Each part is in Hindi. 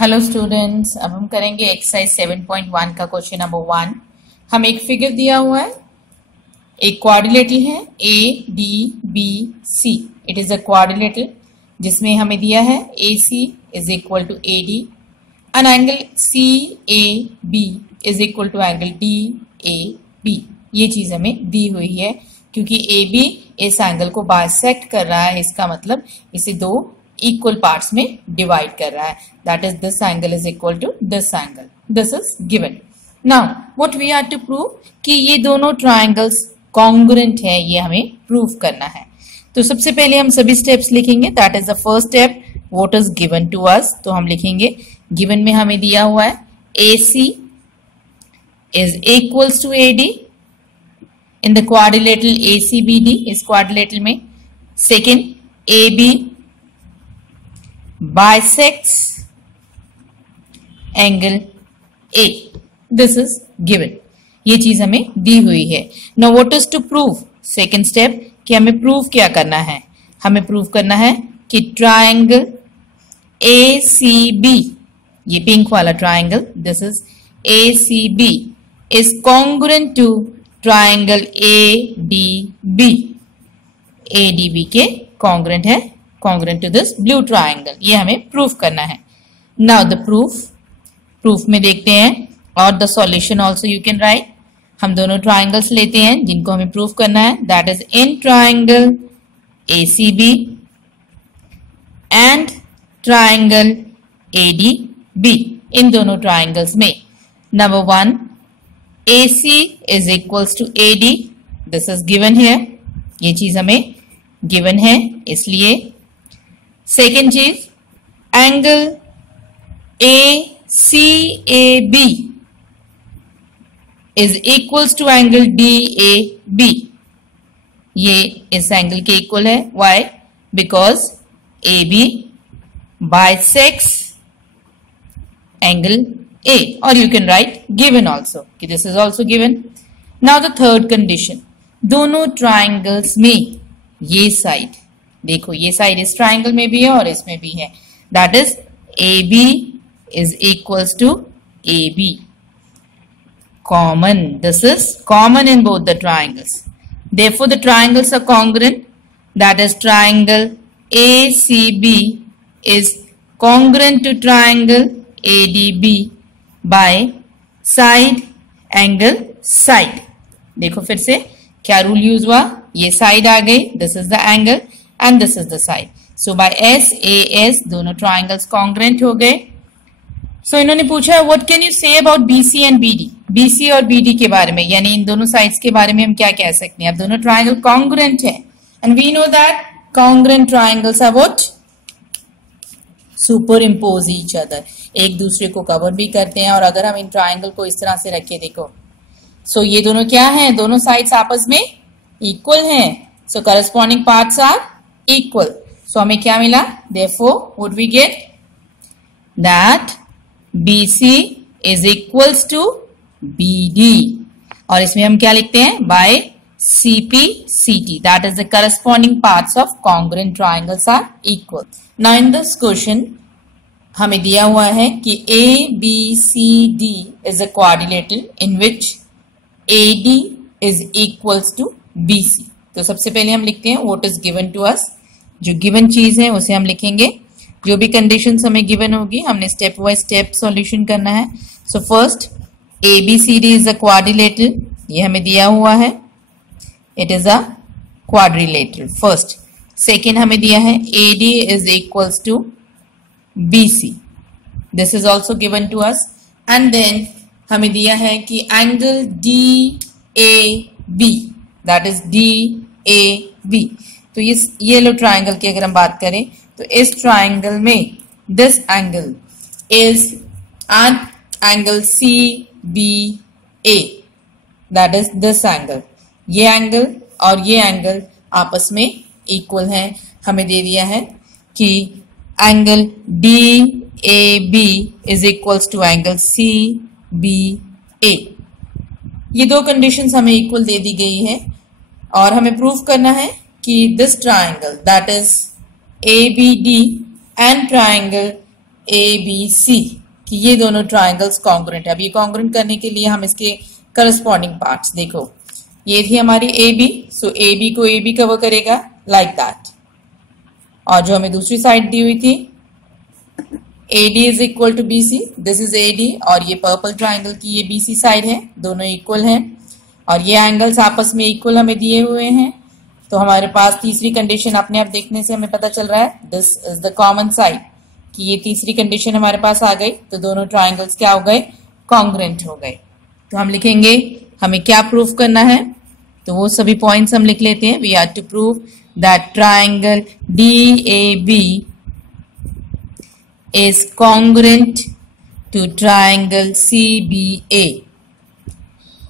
हेलो स्टूडेंट्स, अब हम करेंगे एक्सरसाइज 7.1 का क्वेश्चन नंबर 1। हम एक फिगर दिया हुआ है, एक क्वाड्रिलेटरल है A D B C. It is a quadrilateral जिसमें हमें दिया है A C is equal to A D and angle C A B is equal to angle D A B. ये चीज हमें दी हुई है क्योंकि ए बी इस एंगल को बाइसेक्ट कर रहा है, इसका मतलब इसे दो इक्वल पार्ट्स में डिवाइड कर रहा है। That is this angle is equal to this angle. This is given. Now what we are to prove कि ये दोनों ट्रायंगल्स कॉन्ग्रुएंट है, ये हमें प्रूव करना है। तो सबसे पहले हम सभी स्टेप्स लिखेंगे। That is the first step, what is given to us. तो हम लिखेंगे गिवन में हमें दिया हुआ है A C is equals to A D in the quadrilateral A C B D. इस क्वाड्रिलेटरल में second A B bisects angle A. This is given. ये चीज हमें दी हुई है। Now what is to prove? Second step कि हमें प्रूव क्या करना है। हमें प्रूव करना है कि ट्रायंगल ACB, ये पिंक वाला triangle, this is ACB is congruent to triangle ADB. ADB के congruent है, congruent to this blue triangle। ये हमें प्रूफ करना है। Now the proof में देखते हैं और the solution also you can write। हम दोनों ट्राइंगल्स लेते हैं जिनको हमें प्रूफ करना है। That is in triangle ACB and triangle ADB। इन दोनों ट्राइंगल्स में number 1 AC is equals to AD। This is given here। ये चीज हमें given है, इसलिए सेकेंड चीज angle ACAB is equals to angle DAB। ये इस एंगल के इक्वल है। Why? Because AB bisects angle A। और you can write given also कि this is also given. Now the third condition, दोनों ट्राइंगल्स में ये साइड, देखो ये साइड इस ट्राइंगल में भी है और इसमें भी है। That is AB is equals to AB common. This is common in both the triangles, therefore the triangles are congruent। that is triangle ACB is congruent to triangle ADB by side angle side। देखो फिर से क्या रूल यूज हुआ, ये साइड आ गई, this is the angle and this is the side। so by SAS दोनों triangles congruent हो गए। so इन्होंने पूछा what can you say about BC and BD। BC और BD के बारे में, यानी इन दोनों sides के बारे में हम क्या कह सकते हैं। अब दोनों triangle congruent है and we know that congruent triangles are what? superimpose each other। एक दूसरे को कवर भी करते हैं। और अगर हम इन ट्राइंगल को इस तरह से रखे, देखो so ये दोनों क्या हैं, दोनों साइड्स आपस में इक्वल हैं। so corresponding parts are equal। so हमें क्या मिला, therefore would we get that BC is equals to BD। और इसमें हम क्या लिखते हैं, by CPCT। that is the corresponding parts of congruent triangles are equal। now in this question हमें दिया हुआ है कि ABCD is a quadrilateral in which AD is equals to BC। तो सबसे पहले हम लिखते हैं what is given to us. जो गिवन चीज है उसे हम लिखेंगे। जो भी कंडीशंस हमें गिवन होगी हमने स्टेप बाय स्टेप सॉल्यूशन करना है। So first ABCD is a quadrilateral, ये हमें दिया हुआ है, it is a quadrilateral first. Second हमें दिया है AD is equals to BC, this is also given to us. And then हमें दिया है कि angle DAB, that is DAB। तो इस येलो ट्राइंगल की अगर हम बात करें तो इस ट्राइंगल में this angle is an angle CBA, that is this angle. ये एंगल और ये एंगल आपस में इक्वल हैं। हमें दे दिया है कि angle DAB is equals to angle CBA। ये दो कंडीशंस हमें इक्वल दे दी गई है और हमें प्रूफ करना है कि this triangle that is ABD and triangle ABC कि ये दोनों ट्राइंगल्स कॉन्ग्रुएंट है। अब ये कॉन्ग्रुएंट करने के लिए हम इसके करस्पॉन्डिंग पार्ट्स देखो, ये थी हमारी AB, सो AB को AB कवर करेगा लाइक दैट। और जो हमें दूसरी साइड दी हुई थी AD is equal to BC, this is AD, और ये पर्पल ट्राइंगल की ये BC साइड है, दोनों इक्वल हैं और ये एंगल्स आपस में इक्वल हमें दिए हुए हैं। तो हमारे पास तीसरी कंडीशन अपने आप देखने से हमें पता चल रहा है, this is the common side, कि ये तीसरी कंडीशन हमारे पास आ गई। तो दोनों ट्राइंगल्स क्या हो गए, कॉन्ग्रुएंट हो गए। तो हम लिखेंगे हमें क्या प्रूफ करना है, तो वो सभी पॉइंट्स हम लिख लेते हैं। We are to prove that triangle DAB is congruent to triangle CBA,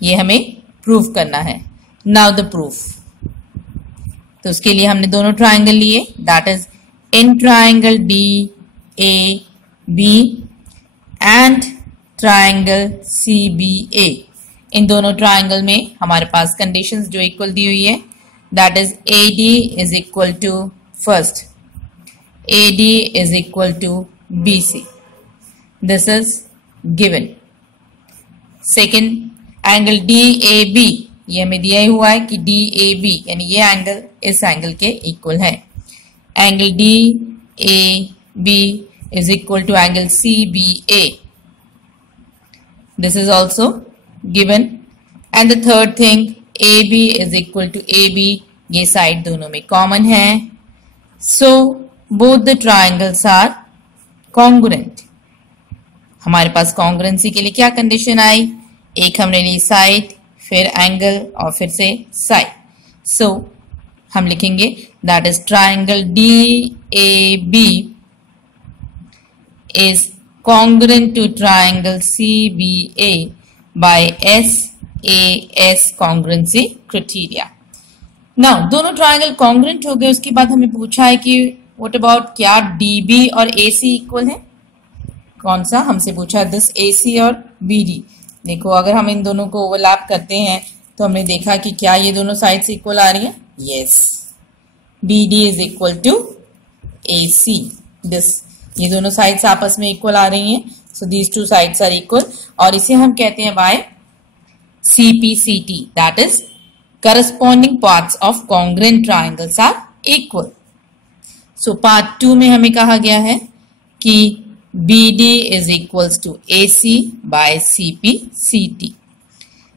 ये हमें प्रूव करना है। नाउ द प्रूफ, तो उसके लिए हमने दोनों ट्राइंगल लिए, that is in triangle DAB and triangle CBA। इन दोनों ट्राइंगल में हमारे पास कंडीशंस जो इक्वल दी हुई है, that is AD is equal to first AD is equal to BC, this is given। Second angle DAB, ये हमें दिया ही हुआ है कि DAB यानी ये एंगल इस एंगल के इक्वल है। Angle DAB is equal to angle CBA, this is also given. And the third thing AB is equal to AB, ये साइड दोनों में कॉमन है। So both the triangles are congruent. हमारे पास कॉन्ग्रुएंसी के लिए क्या कंडीशन आई, एक हमने ली साइड, फिर एंगल और फिर से साइड। सो हम लिखेंगे that is triangle DAB is congruent to triangle CBA by SAS congruency criteria. Now दोनों ट्राइंगल कॉन्ग्रुएंट हो गए, उसके बाद हमें पूछा है कि व्हाट अबाउट क्या DB और AC इक्वल है। कौन सा, हमसे पूछा दिस AC और BD। देखो अगर हम इन दोनों को ओवरलैप करते हैं तो हमने देखा कि क्या ये दोनों साइड्स इक्वल आ रही हैं, yes, BD is equal to AC, this, ये दोनों साइड्स आपस में इक्वल आ रही हैं, so these two sides are equal. और इसे हम कहते हैं by CPCT, that is corresponding parts of congruent triangles are equal. So part 2 में हमें कहा गया है कि BD is equals to AC by CPCT।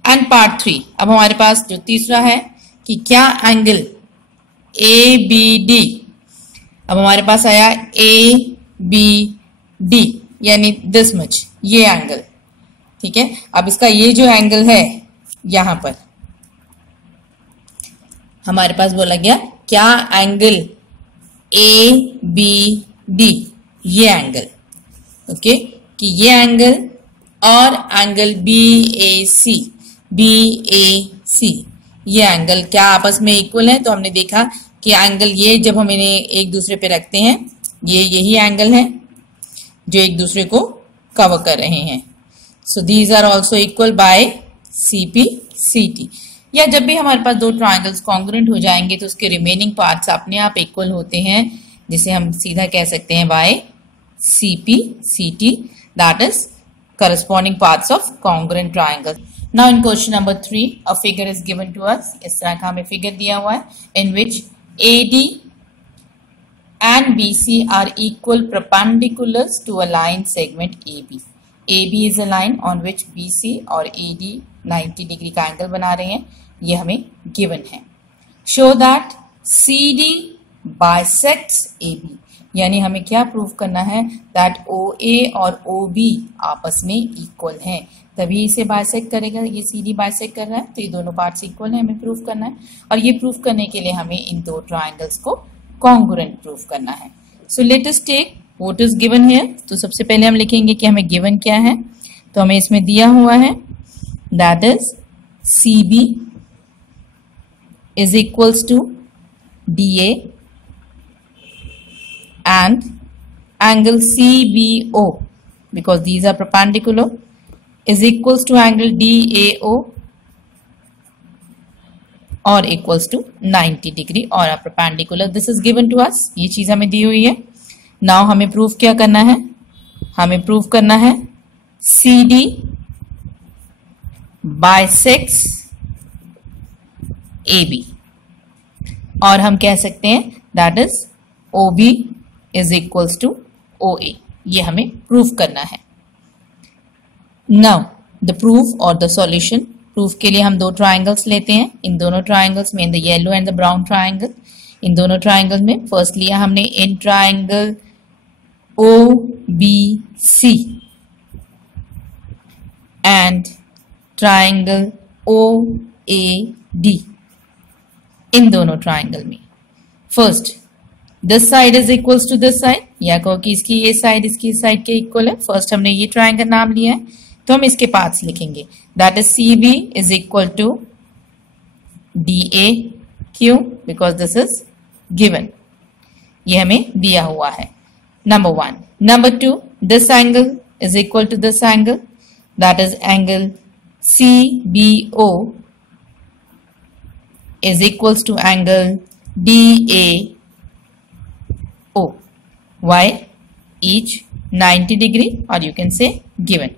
And part 3, अब हमारे पास जो तीसरा है कि क्या एंगल ABD, अब हमारे पास आया ABD यानी दिस मच, ये एंगल, ठीक है। अब इसका ये जो एंगल है यहां पर हमारे पास बोला गया क्या एंगल ABD, ये एंगल, ओके, कि ये एंगल और एंगल BAC ये एंगल क्या आपस में इक्वल है। तो हमने देखा कि एंगल ये जब हम इन्हें एक दूसरे पे रखते हैं, ये यही एंगल है जो एक दूसरे को कवर कर रहे हैं। So these are also equal by CPCT। या जब भी हमारे पास दो ट्राइंगल्स कॉन्ग्रुएंट हो जाएंगे तो उसके रिमेनिंग पार्ट्स अपने आप इक्वल होते हैं, जिसे हम सीधा कह सकते हैं by CPCT, that is corresponding parts of congruent triangle. Now in question number 3, a figure is given to us. इस तरह का हमें फिगर दिया हुआ है in which AD and BC are equal perpendiculars to a line segment AB. AB is a line on which BC और AD 90 डिग्री का एंगल बना रहे हैं, ये हमें गिवन है। Show that CD bisects AB, यानी हमें क्या प्रूव करना है, दैट OA और OB आपस में इक्वल हैं, तभी इसे बाइसेक्ट करेगा। ये CD बाइसेक्ट कर रहा है तो ये दोनों पार्ट्स इक्वल है, हमें प्रूव करना है। और ये प्रूव करने के लिए हमें इन दो ट्राइंगल्स को कॉन्ग्रुएंट प्रूव करना है। So let us take what is given here. तो सबसे पहले हम लिखेंगे कि हमें गिवन क्या है। तो हमें इसमें दिया हुआ है that is CB is equals to DA and angle CBO, because these are perpendicular, is equals to angle DAO or equals to 90 degree or a perpendicular. This is given to us, ये चीज हमें दी हुई है। Now हमें प्रूफ क्या करना है, हमें प्रूव करना है CD बाइसेक्स AB, और हम कह सकते हैं that is OB is equals to OA। ये हमें प्रूव करना है। नाउ द प्रूफ और द सॉल्यूशन। प्रूफ के लिए हम दो ट्राइंगल्स लेते हैं। इन दोनों ट्राइंगल्स में, in the yellow and the brown triangle, इन दोनों ट्राइंगल में फर्स्ट लिया हमने in triangle OBC and triangle OAD। इन दोनों ट्राइंगल में first this side is equals to this side, या कहो कि इसकी ये साइड इसकी साइड के इक्वल है। फर्स्ट हमने ये ट्राइंगल नाम लिया है, तो हम इसके पार्ट्स लिखेंगे। That is CB is equal to DA। क्यों? बिकॉज दिस इज गिवन, ये हमें दिया हुआ है, number 1। Number 2, this angle is equal to this angle, that is angle CBO is equals to angle DAO. Why? Each 90 degree, or you can say given.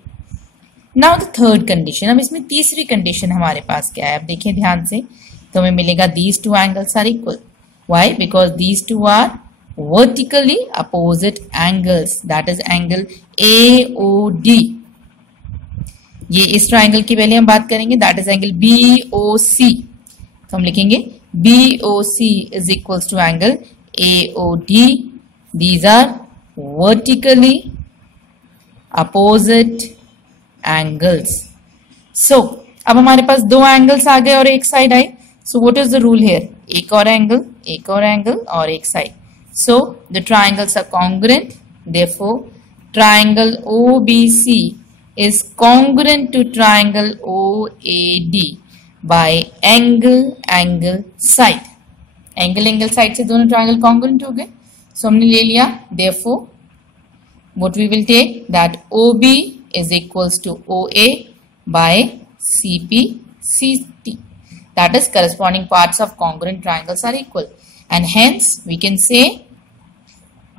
Now the third condition. अब इसमें तीसरी कंडीशन हमारे पास क्या है? अब देखिए ध्यान से, तो हमें मिलेगा these two angles are equal. Why? Because these two are vertically opposite angles. That is angle AOD. ये इस ट्राइंगल की पहले हम बात करेंगे, दैट इज एंगल BOC। तो हम लिखेंगे BOC is equals to angle AOD. These are vertically opposite angles. So, अब हमारे पास दो एंगल्स आ गए और एक side I. So, what is the rule here? एक और एंगल और एक side. So, the triangles are congruent. Therefore, triangle OBC is congruent to triangle OAD by angle side. Angle side से दोनों ट्राइंगल कॉन्ग्रुएंट हो गए। सो हमने ले लिया, therefore what we will take, that OB is equals to OA by CPCT. That is corresponding parts of congruent triangles are equal, and hence we can say,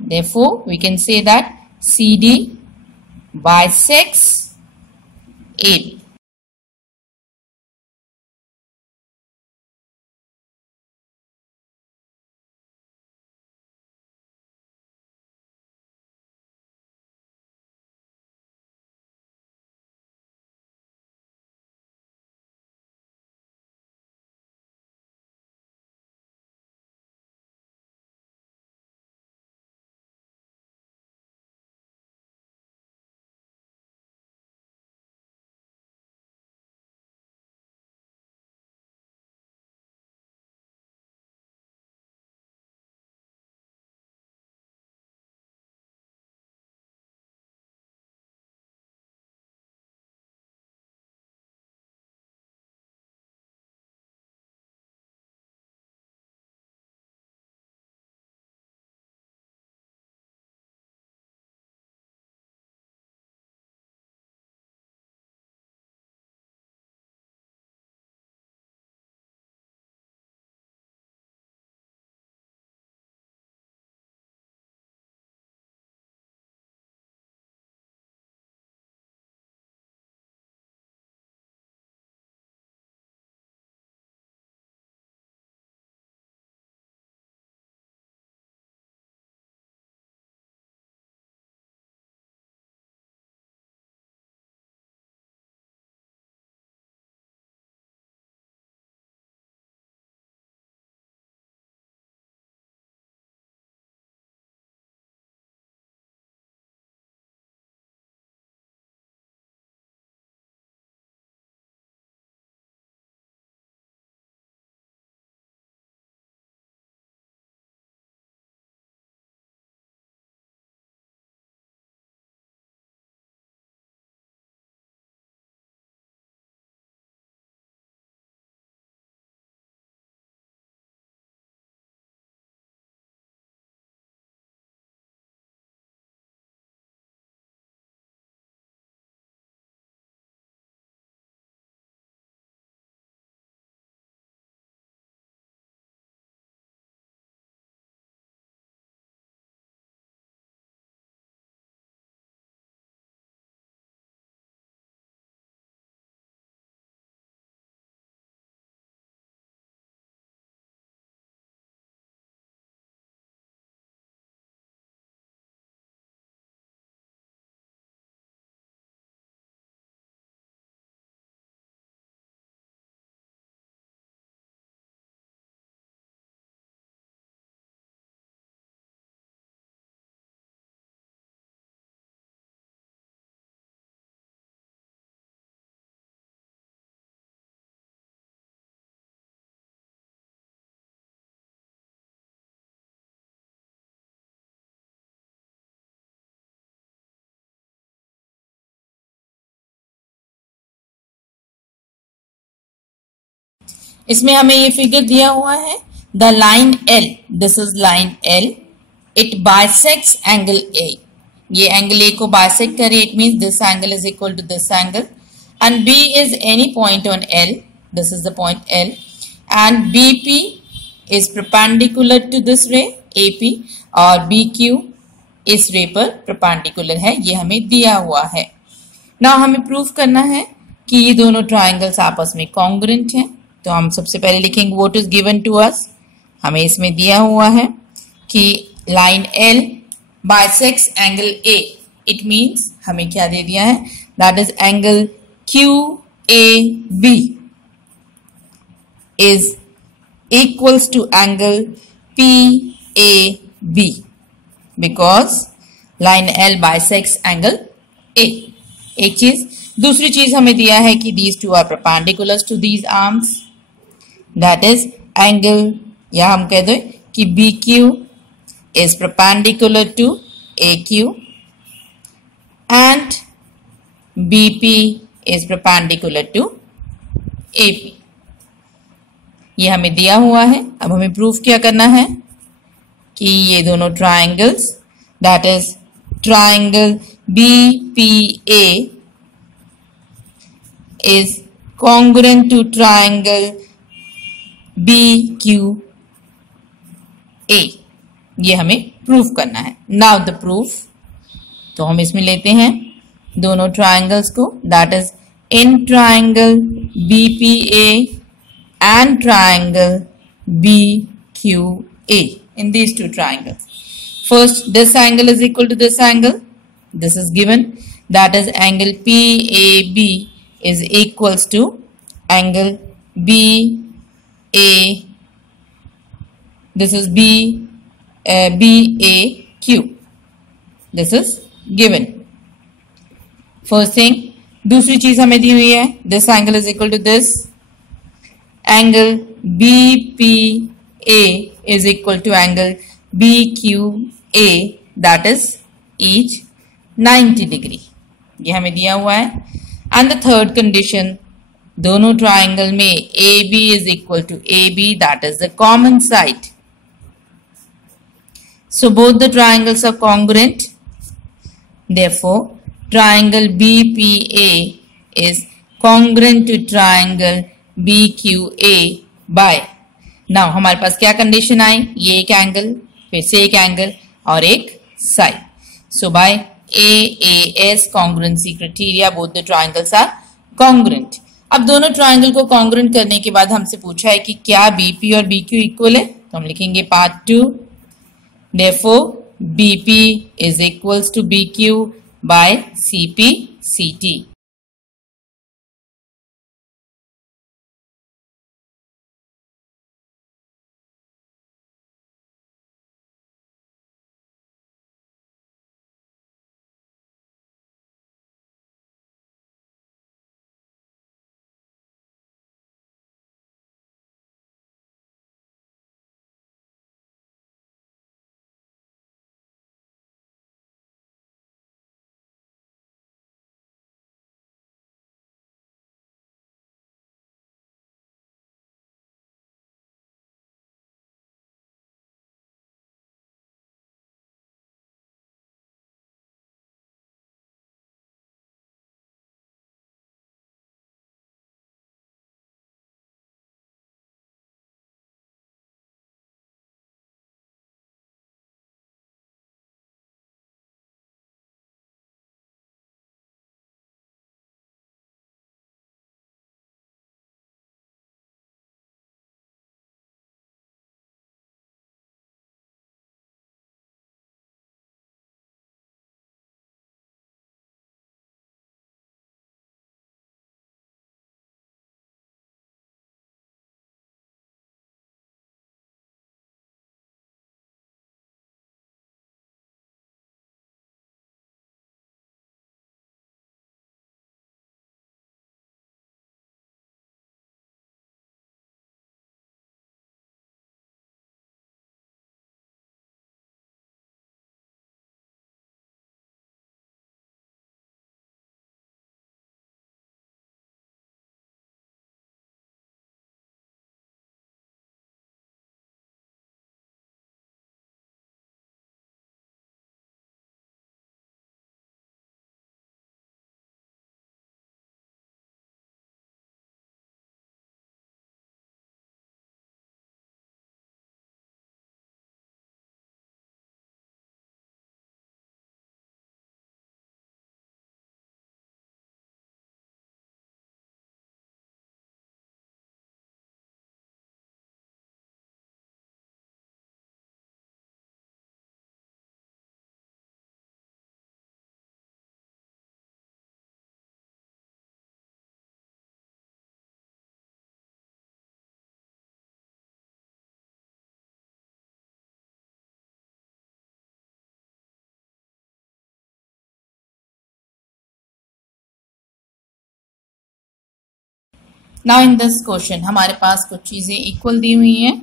therefore we can say that CD bisects AB. इसमें हमें ये फिगर दिया हुआ है, the line L, this is line L, it bisects angle A, ये एंगल ए को बाइसेक्ट करे, it means this angle is equal to this angle, and B is any point on L, this is the point L, and B P is perpendicular to this ray A P, और बी क्यू इस रे पर परपेंडिकुलर है, ये हमें दिया हुआ है। ना हमें प्रूफ करना है कि ये दोनों ट्राइंगल्स आपस में कॉन्ग्रुएंट हैं, तो हम सबसे पहले लिखेंगे what is given to us, हमें इसमें दिया हुआ है कि line L bisects angle A, it means हमें क्या दे दिया है, that is angle Q A B is equals to angle P A B, because line L bisects angle A, एक चीज। दूसरी चीज हमें दिया है कि these two are perpendicular to these arms, that is angle, या हम कह दो कि B Q is perpendicular to A Q and B P is perpendicular to A P, ये हमें दिया हुआ है। अब हमें प्रूफ क्या करना है कि ये दोनों triangles, that is triangle B P A is congruent to triangle BQA, ये हमें प्रूफ करना है। नाउ द प्रूफ, तो हम इसमें लेते हैं दोनों ट्राइंगल्स को, that is in triangle BPA and triangle BQA, in these two triangles. First, this angle is equal to this angle, this is given, that is angle PAB is equals to angle BA, this is BAQ, this is given. First thing, दूसरी चीज हमें दी हुई है, this angle is equal to this angle BPA is equal to angle BQA, that is each 90 degree, ये हमें दिया हुआ है। एंड द थर्ड कंडीशन, दोनों ट्राइंगल में A B is equal to A B, that is the common side, so both the triangles are congruent, therefore triangle BPA is congruent to triangle BQA by, now हमारे पास क्या कंडीशन आई, ये एक एंगल, फिर से एक एंगल और एक side, so bye AAS congruency criteria both the triangles are congruent। अब दोनों ट्राइंगल को कॉन्ग्रुएंट करने के बाद हमसे पूछा है कि क्या BP और BQ इक्वल है, तो हम लिखेंगे part 2, therefore BP is equals to BQ by CP/CT। Now in this question हमारे पास कुछ चीजें इक्वल दी हुई हैं।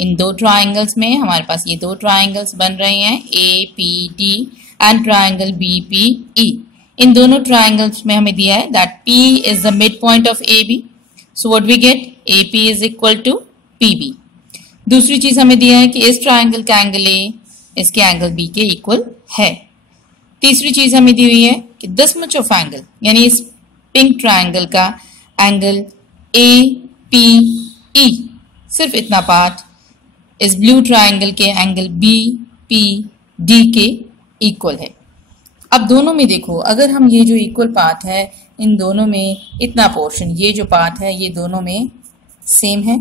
इन दो ट्राइंगल्स में हमारे पास ये दो ट्राइंगल्स बन रहे हैं APD एंड ट्राइंगल BPE। इन दोनों ट्राइंगल्स में हमें दिया है that P is the mid point of AB, so what we get AP is equal to PB। दूसरी चीज हमें दिया है कि इस ट्राइंगल का एंगल A इसके एंगल B के इक्वल है। तीसरी चीज हमें दी हुई है कि दिस मच ऑफ एंगल, यानी इस पिंक ट्राइंगल का एंगल APE, सिर्फ इतना पार्ट इस ब्लू ट्राइंगल के एंगल BPD के इक्वल है। अब दोनों में देखो, अगर हम ये जो इक्वल पार्ट है इन दोनों में इतना पोर्शन, ये जो पार्ट है ये दोनों में सेम है।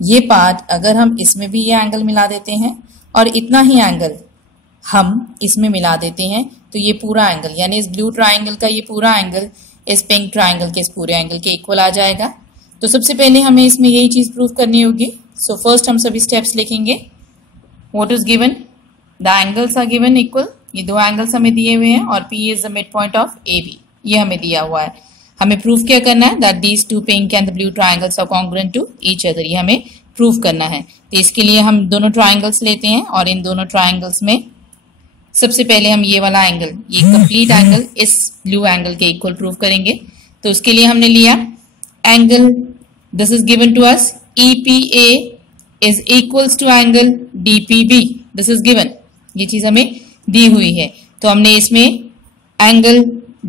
ये पार्ट अगर हम इसमें भी ये एंगल मिला देते हैं और इतना ही एंगल हम इसमें मिला देते हैं तो ये पूरा एंगल, यानी इस ब्लू ट्राइंगल का ये पूरा एंगल इस पिंक ट्राइंगल के इस पूरे एंगल के इक्वल आ जाएगा। तो सबसे पहले हमें इसमें यही चीज प्रूव करनी होगी। सो फर्स्ट हम सभी स्टेप्स लिखेंगे। What is given, the angles are given equal, ये दो एंगल्स हमें दिए हुए हैं और P is the mid point of AB, ये हमें दिया हुआ है। हमें प्रूव क्या करना है that these two pink and the blue triangles are congruent to each other, ये हमें प्रूव करना है। तो इसके लिए हम दोनों ट्राइंगल्स लेते हैं और इन दोनों ट्राइंगल्स में सबसे पहले हम ये वाला एंगल, ये कंप्लीट एंगल इस ब्लू एंगल के इक्वल प्रूव करेंगे। तो उसके लिए हमने लिया angle, this is given to us EPA is equals to angle DPB, this is given, ये चीज हमें दी हुई है। तो हमने इसमें एंगल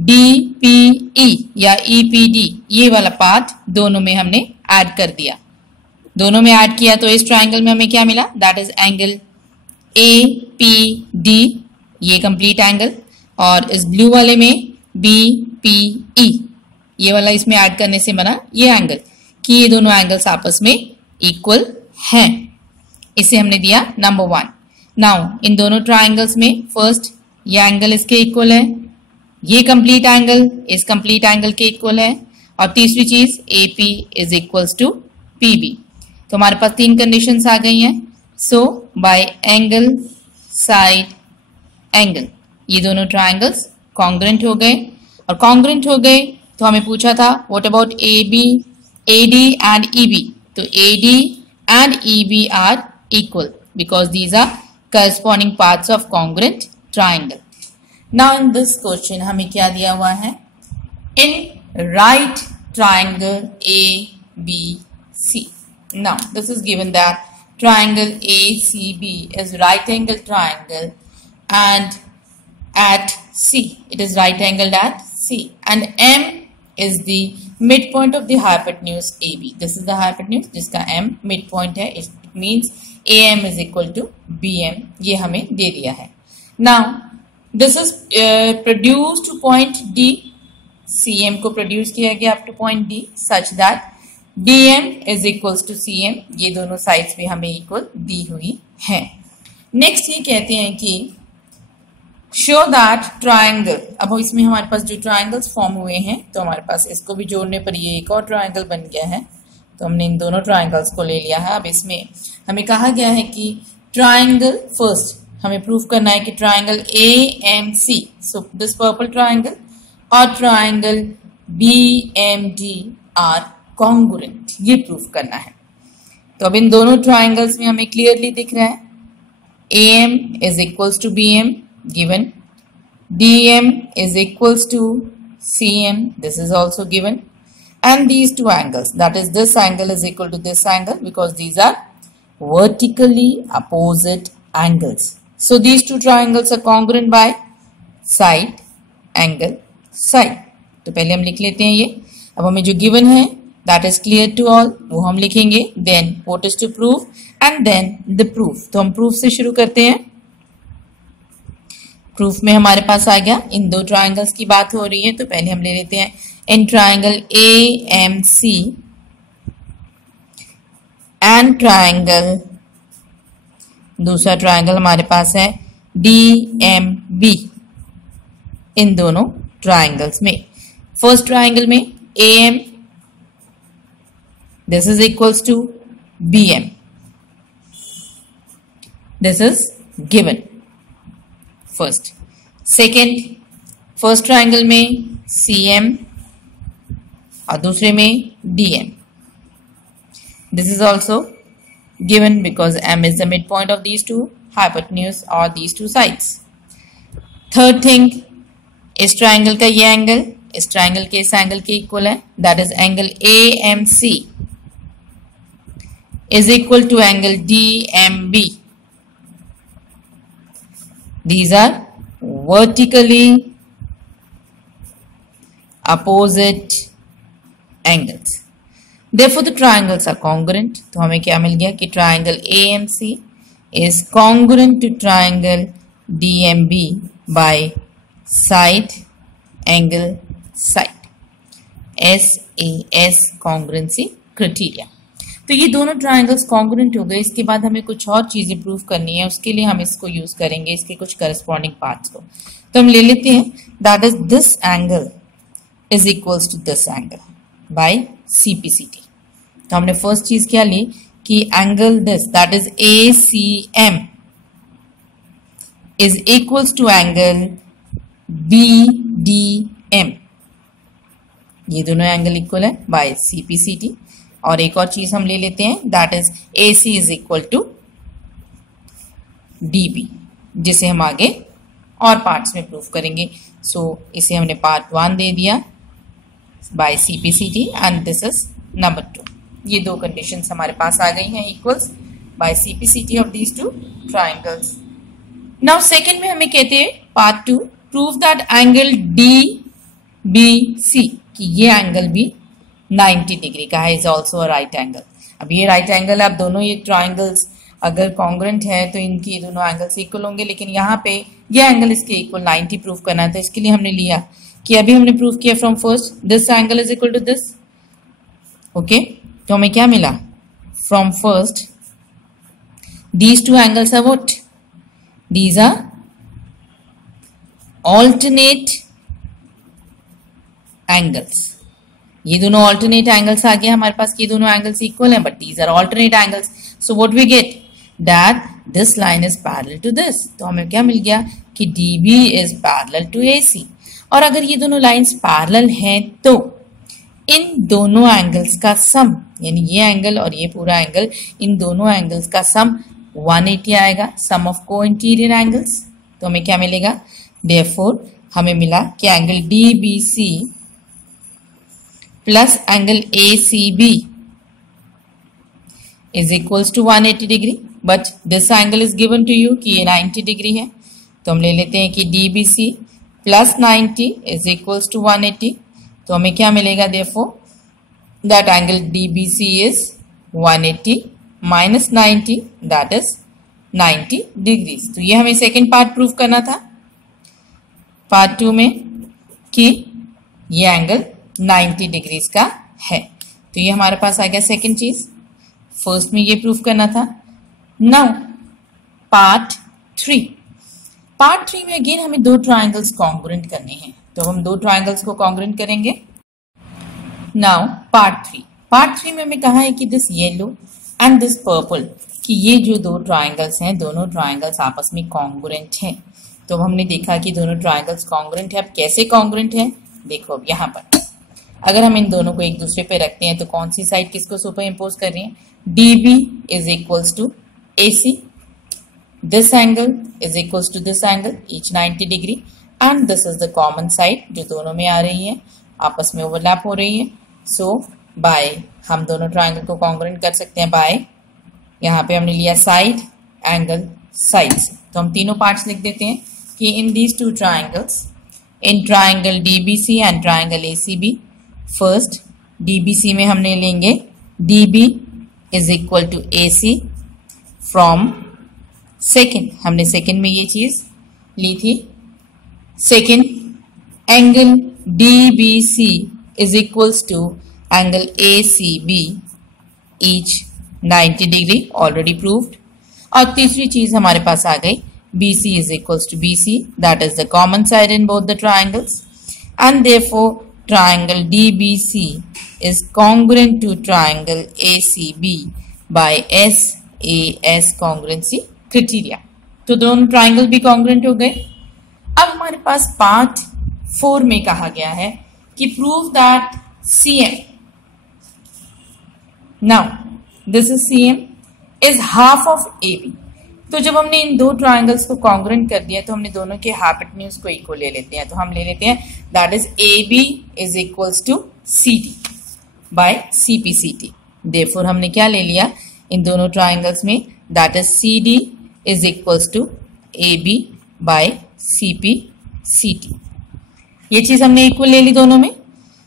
DPE या EPD ये वाला पार्ट दोनों में हमने ऐड कर दिया। दोनों में ऐड किया तो इस ट्राइंगल में हमें क्या मिला, दैट इज एंगल APD, ये कंप्लीट एंगल, और इस ब्लू वाले में BPE, ये वाला इसमें ऐड करने से बना ये एंगल, कि ये दोनों एंगल्स आपस में इक्वल हैं। इसे हमने दिया नंबर 1। नाउ इन दोनों ट्राइंगल्स में फर्स्ट ये एंगल इसके इक्वल है, ये कंप्लीट एंगल इस कंप्लीट एंगल के इक्वल है, और तीसरी चीज AP is equals to PB। तो हमारे पास तीन कंडीशंस आ गई हैं। So by angle side angle ये दोनों ट्राइंगल्स कॉन्ग्रुएंट हो गए, और कॉन्ग्रुएंट हो गए तो हमें पूछा था what about AD and EB। तो AD and EB are equal because these are corresponding parts of congruent triangle. Now in this question हमें क्या दिया हुआ है, in right triangle ABC। Now this is given that triangle ACB is right angled triangle and at C, it is right angled at C, and M is the midpoint of the hypotenuse AB. This is the hypotenuse जिसका M midpoint है, it means AM is equal to BM, ये हमें दे दिया है। Now this is produced to point D, CM को produce किया गया up to point D such that BM is equals to CM, ये दोनों साइड्स भी हमें इक्वल दी हुई हैं। नेक्स्ट ये कहते हैं कि शो दैट ट्राइंगल, अब इसमें हमारे पास जो ट्राइंगल्स फॉर्म हुए हैं तो हमारे पास इसको भी जोड़ने पर ये एक और ट्राइंगल बन गया है। तो हमने इन दोनों ट्राइंगल्स को ले लिया है। अब इसमें हमें कहा गया है कि ट्राइंगल फर्स्ट हमें प्रूव करना है कि triangle AMC, so this purple triangle, और ट्राइंगल BMD आर कॉन्ग्रुएंट, ये प्रूफ करना है। तो अब इन दोनों ट्राइंगल्स में हमें क्लियरली दिख रहा है AM is equals to BM given, DM is equals to CM, this is also given, and these two angles that is this angle is equal to this angle because these are vertically opposite angles. So these two triangles are congruent by side angle side. तो पहले हम लिख लेते हैं ये। अब हमें जो गिवन है that is clear to all, वो हम लिखेंगे, then what is to prove and then the proof। तो हम proof से शुरू करते हैं। proof में हमारे पास आ गया, इन दो ट्राइंगल्स की बात हो रही है तो पहले हम ले लेते हैं in triangle AMC and triangle, दूसरा ट्राइंगल हमारे पास है DMB। इन दोनों ट्राइंगल्स में फर्स्ट ट्राइंगल में AM this is equals to BM, this is given first। second first triangle में CM और दूसरे में DM, This is also given because M is the midpoint of these two hypotenuse or these two sides. Third thing, इस ट्राइंगल का ये एंगल इस ट्राइंगल के इस एंगल के इक्वल है, that is angle AMC is equal to angle DMB. These are vertically opposite angles. Therefore the triangles are congruent. तो हमें क्या मिल गया कि triangle AMC is congruent to triangle DMB by side angle side. SAS congruency criteria. तो ये दोनों ट्राइंगल्स कॉन्ग्रुएंट हो गए. इसके बाद हमें कुछ और चीजें प्रूव करनी है, उसके लिए हम इसको यूज करेंगे, इसके कुछ करस्पॉन्डिंग पार्ट्स को. तो हम ले लेते हैं, that is this angle is equals to this angle by CPCT. तो हमने फर्स्ट चीज क्या ली कि angle this that is ACM is equals to angle BDM. ये दोनों एंगल इक्वल है बाय CPCT. और एक और चीज हम ले लेते हैं, that is AC is equal to DB, जिसे हम आगे और पार्ट्स में प्रूव करेंगे. सो इसे हमने पार्ट 1 दे दिया by CPCT and this is number 2. ये दो कंडीशंस हमारे पास आ गई हैं equals by CPCT of these two triangles. Now second में हमें कहते हैं part 2, prove that angle DBC कि ये एंगल भी 90 डिग्री का है, is also a right angle. अब ये राइट एंगल है, अब दोनों ये ट्राइंगल्स अगर कॉन्ग्रुएंट है तो इनकी दोनों एंगल्स इक्वल होंगे, लेकिन यहाँ पे ये एंगल इसके इक्वल 90 प्रूव करना है. तो इसके लिए हमने लिया कि अभी हमने प्रूव किया from first this angle is equal to this. Okay, तो हमें क्या मिला from first, these two angles are what, these are alternate angles. ये दोनों ऑल्टरनेट एंगल्स आ गया हमारे पास, ये दोनों एंगल्स इक्वल हैं but these are alternate angles. So what we get that this line is parallel to this. तो हमें क्या मिल गया कि DB is parallel to AC. और अगर ये दोनों लाइंस पैरेलल हैं तो इन दोनों एंगल्स का सम, यानी ये एंगल और ये पूरा एंगल, इन दोनों एंगल्स का सम 180 आएगा, सम ऑफ को इंटीरियर एंगल्स. तो हमें क्या मिलेगा, देयरफॉर हमें मिला कि angle DBC plus angle ACB is equals to 180 degree. But this angle is given to you कि ये 90 डिग्री है. तो हम ले लेते हैं कि DBC plus 90 is equals to 180. तो हमें क्या मिलेगा, therefore that angle DBC is 180 minus 90 that is 90 degrees. तो ये हमें सेकेंड पार्ट प्रूव करना था पार्ट 2 में कि ये एंगल 90 डिग्रीज का है. तो ये हमारे पास आ गया सेकेंड चीज. फर्स्ट में ये प्रूफ करना था. Now part 3. पार्ट 3 में अगेन हमें दो ट्राइंगल्स कॉन्ग्रुएंट करने हैं, तो हम दो ट्राइंगल्स को कॉन्ग्रुएंट करेंगे. Now part 3. पार्ट 3 में हमें कहा है कि this yellow and this purple, कि ये जो दो ट्राइंगल्स हैं दोनों ट्राइंगल्स आपस में कॉन्ग्रुएंट हैं. तो हमने देखा कि दोनों ट्राइंगल्स कॉन्ग्रुएंट है. अब कैसे कॉन्ग्रुएंट है देखो. अब यहाँ पर अगर हम इन दोनों को एक दूसरे पे रखते हैं तो कौन सी साइड किसको सुपर इम्पोज कर रही है, DB is equals to AC, this angle is equals to this angle, each 90 degree, and this is the common side जो दोनों में आ रही है, आपस में ओवरलैप हो रही है. सो बाय हम दोनों ट्राइंगल को कॉन्ग्रुएंट कर सकते हैं बाय, यहाँ पे हमने लिया साइड एंगल साइड से. तो हम तीनों पार्ट्स लिख देते हैं कि in these two triangles, in triangle DBC and triangle ACB, first DBC में हमने लेंगे DB is equal to AC from second, हमने सेकेंड में ये चीज ली थी. Second angle DBC is equals to angle ACB each 90 degree, already proved. और तीसरी चीज हमारे पास आ गई, BC is equals to BC, that is the common side in both the triangles, and therefore triangle DBC is congruent to triangle ACB by SAS congruency criteria. तो दोनों ट्राइंगल भी congruent हो गए. अब हमारे पास पार्ट 4 में कहा गया है कि prove that CM. Now this is CM is half of AB। तो जब हमने इन दो ट्राइंगल्स को कॉन्ग्रुएंट कर दिया तो हमने दोनों के हाइपोटेन्यूज को इक्वल ले लेते हैं। तो हम ले लेते हैं that is AB is equals to CD by CPCT। Therefore हमने क्या ले लिया इन दोनों ट्राइंगल्स में, that is CD is equals to AB by CPCT। ये चीज हमने इक्वल ले ली दोनों में।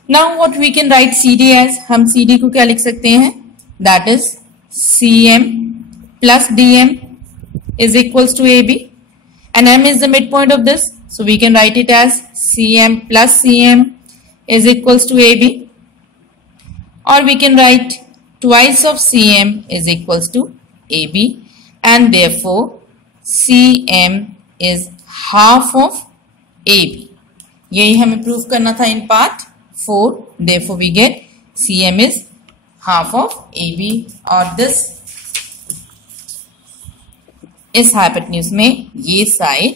Now what we can write CD as, हम CD को क्या लिख सकते हैं, that is CM plus DM is equals to AB and M is the midpoint of this, so we can write it as CM plus CM is equals to AB, or we can write twice of CM is equals to AB and therefore CM is half of AB। यही हमें प्रूव करना था in part 4, therefore we get CM is half of AB, और this इस हाइपोटेन्यूज में ये साइड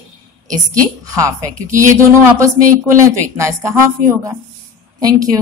इसकी हाफ है, क्योंकि ये दोनों आपस में इक्वल है तो इतना इसका हाफ ही होगा। Thank you.